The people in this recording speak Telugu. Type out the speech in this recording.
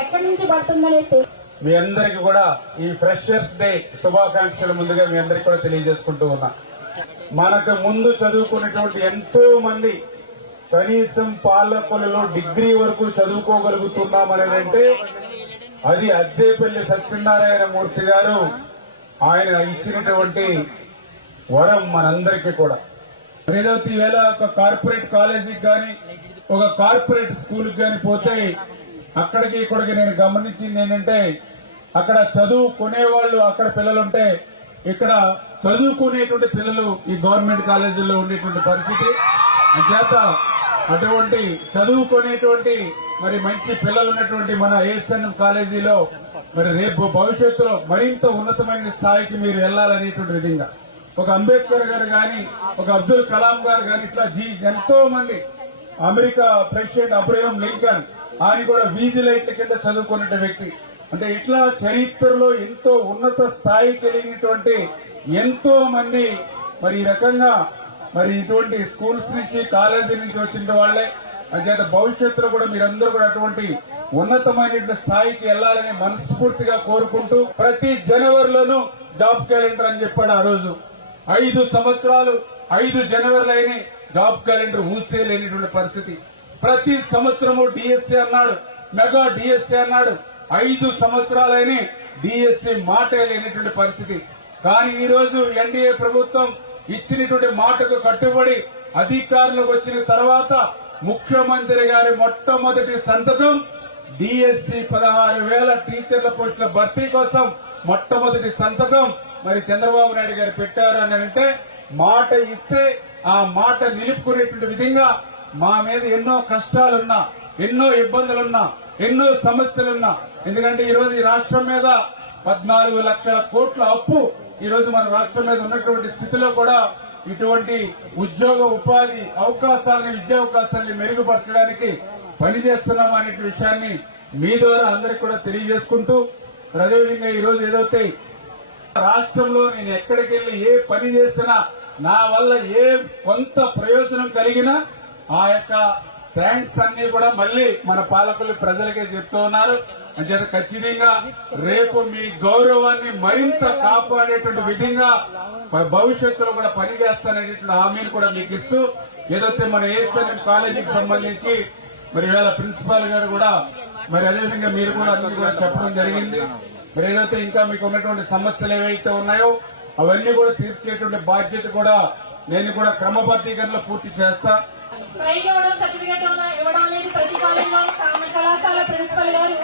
ఎక్కడి నుంచి పడుతుందనేది మీ అందరికి కూడా ఈ ఫ్రెషర్స్ డే శుభాకాంక్షలు ముందుగా మీ అందరికి కూడా తెలియజేసుకుంటూ ఉన్నా. మనకు ముందు చదువుకున్నటువంటి ఎంతో మంది కనీసం పాలకొల్లులో డిగ్రీ వరకు చదువుకోగలుగుతున్నామనేదంటే అది అద్దేపల్లి సత్యనారాయణ మూర్తి గారు ఆయన ఇచ్చినటువంటి వరం మనందరికీ కూడా. ఏదైతే ఈవేళ ఒక కార్పొరేట్ కాలేజీకి గాని ఒక కార్పొరేట్ స్కూల్కి గాని పోతే అక్కడికి ఇక్కడికి నేను గమనించింది ఏంటంటే అక్కడ చదువుకునేవాళ్ళు అక్కడ పిల్లలుంటే ఇక్కడ చదువుకునేటువంటి పిల్లలు ఈ గవర్నమెంట్ కాలేజీల్లో ఉండేటువంటి పరిస్థితి. అంచేత అటువంటి చదువుకునేటువంటి మరి మంచి పిల్లలు ఉన్నటువంటి మన ఏఎస్ఎన్ఎం కాలేజీలో మరి రేపు భవిష్యత్తులో మరింత ఉన్నతమైన స్థాయికి మీరు వెళ్లాలనేటువంటి విధంగా ఒక అంబేద్కర్ గారు గాని ఒక అబ్దుల్ కలాం గారు గాని ఇట్లా ఎంతో మంది అమెరికా ప్రెసిడెంట్ అబ్రహం లింకన్ ఆయన కూడా వీధి లైట్ల కింద చదువుకున్న వ్యక్తి. అంటే ఇట్లా చరిత్రలో ఎంతో ఉన్నత స్థాయి కలిగినటువంటి ఎంతో మంది మరి ఈ రకంగా మరి ఇటువంటి స్కూల్స్ నుంచి కాలేజీ నుంచి వచ్చిన వాళ్లే. అంచేత భవిష్యత్తులో కూడా మీరందరూ కూడా అటువంటి ఉన్నతమైన స్థాయికి వెళ్లాలని మనస్ఫూర్తిగా కోరుకుంటూ ప్రతి జనవరిలోనూ జాబ్ క్యాలెండర్ అని చెప్పాడు ఆ రోజు. 5 సంవత్సరాలు 5 జనవరిలైన జాబ్ క్యాలెండర్ ఊసేలేనటువంటి పరిస్థితి. ప్రతి సంవత్సరము డిఎస్సీ అన్నాడు, మెగా డిఎస్సీ అన్నాడు. 5 సంవత్సరాలైన డిఎస్సీ మాట లేనటువంటి పరిస్థితి. కానీ ఈ రోజు ఎన్డీఏ ప్రభుత్వం ఇచ్చినటువంటి మాటకు కట్టుబడి అధికారంలోకి వచ్చిన తర్వాత ముఖ్యమంత్రి గారి మొట్టమొదటి సంతకం డిఎస్సీ 16,000 టీచర్ల పోస్టుల భర్తీ కోసం మొట్టమొదటి సంతకం మరి చంద్రబాబు నాయుడు గారు పెట్టారు అని అంటే మాట ఇస్తే ఆ మాట నిలుపుకునేటువంటి విధంగా మా మీద ఎన్నో కష్టాలున్నా ఎన్నో ఇబ్బందులున్నా ఎన్నో సమస్యలున్నా ఎందుకంటే ఈ రోజు ఈ రాష్ట్రం మీద 14 లక్షల కోట్ల అప్పు ఈ రోజు మన రాష్ట్రం మీద ఉన్నటువంటి స్థితిలో కూడా ఇటువంటి ఉద్యోగ ఉపాధి అవకాశాలని విద్యావకాశాలని మెరుగుపరచడానికి పనిచేస్తున్నాం అనే విషయాన్ని మీ ద్వారా అందరికి కూడా తెలియజేసుకుంటూ అదేవిధంగా ఈ రోజు ఏదైతే రాష్ట్రంలో నేను ఎక్కడికి వెళ్లి ఏ పని చేసినా నా వల్ల ఏ కొంత ప్రయోజనం కలిగినా ఆ యొక్క థ్యాంక్స్ అన్ని కూడా మళ్లీ మన పాలకులు ప్రజలకే చెప్తూ ఉన్నారు. అంటే ఖచ్చితంగా రేపు మీ గౌరవాన్ని మరింత కాపాడేటువంటి విధంగా భవిష్యత్తులో కూడా పనిచేస్తాననేటువంటి హామీని కూడా మీకు ఇస్తూ ఏదైతే మన ఏఎస్ఎన్ఎం కాలేజీకి సంబంధించి మరి ఇవాళ ప్రిన్సిపాల్ గారు కూడా మరి అదేవిధంగా మీరు కూడా అన్ని కూడా చెప్పడం జరిగింది. మరి ఏదైతే ఇంకా మీకు ఉన్నటువంటి సమస్యలు ఏవైతే ఉన్నాయో అవన్నీ కూడా తీర్చేటువంటి బాధ్యత కూడా నేను కూడా క్రమబద్దీకరణలో పూర్తి చేస్తా. ప్రైజ్ ఇవ్వడం సర్టిఫికేట్ ఇవ్వడం అనేది ప్రతి కాలేజీలో కళాశాల ప్రిన్సిపల్ గారు